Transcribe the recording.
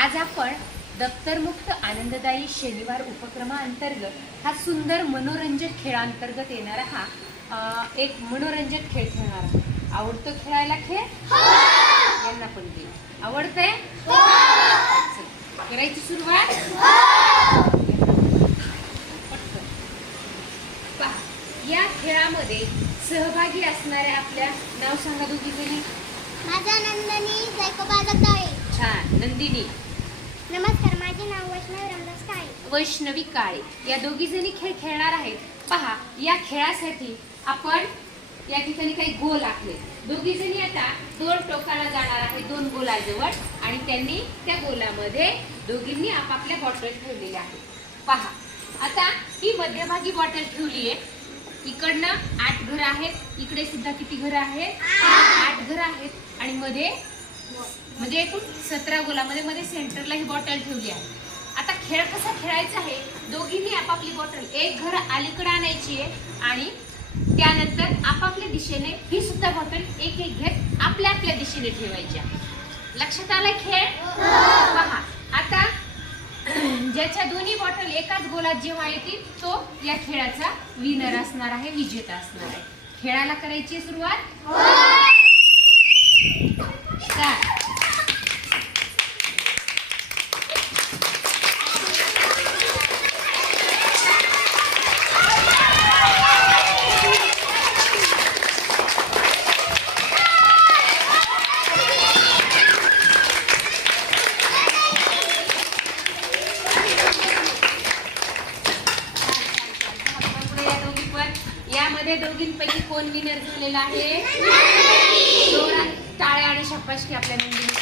आज आपण दप्तरमुक्त आनंददायी शनिवार उपक्रमाअंतर्गत हा सुंदर मनोरंजक खेळांतर्गत येणारा हा एक मनोरंजक खेळ खेळणार आहोत। आवडतो खेळायला खेळ? यांना पण दे। आवडतंय? करायची सुरुवात? पहा, या खेळामध्ये सहभागी असणाऱ्या आपल्या नाव सांगा दोघी जणी। माझा नंदिनी जयकोबा जगदाळे। छान। नंदिनी। नमस्कार, माझे नाव वैष्णवी रामदास काळे। वैष्णवी काळे। या दोघी जणी खेळ खेळणार आहेत। पहा, या खेळासाठी आपण या ठिकाणी काही गोल आखले। दोघी जणी आता दोन टोकाला जाणार आहेत, दोन गोलाजवळ, आणि त्यांनी त्या गोलामध्ये दोघींनी आपापल्या बॉटल ठेवलेल्या आहेत। पहा, आता ही मध्यभागी बॉटल ठेवली आहे। इकडनं 8 घर आहेत, इकडे सुद्धा किती घर आहेत? 8 घर आहेत, आणि मध्ये म्हणजे एकूण 17 गोलामध्ये मध्ये सेंटरला ही बॉटल ठेवली आहे। आता खेळ कसा खेळायचा आहे? दोघींनी आपापली बॉटल एक घर अलीकडे आणायची आहे, आणि त्यानंतर आपापल्या दिशेने ही सुद्धा बॉटल एक एक घेत आपल्या आपल्या दिशेने ठेवायच्या। लक्षात आलाय खेळ? पहा, आता ज्याच्या दोन्ही बॉटल एकाच गोलात जेव्हा येतील तो या खेळाचा विनर असणार आहे, विजेता असणार आहे। खेळाला करायची सुरुवात? यामध्ये दोघींपैकी कोण विनर झालेला आहे? जोरात टाळ्या आणि शाबासकी आपल्या नंदिनी।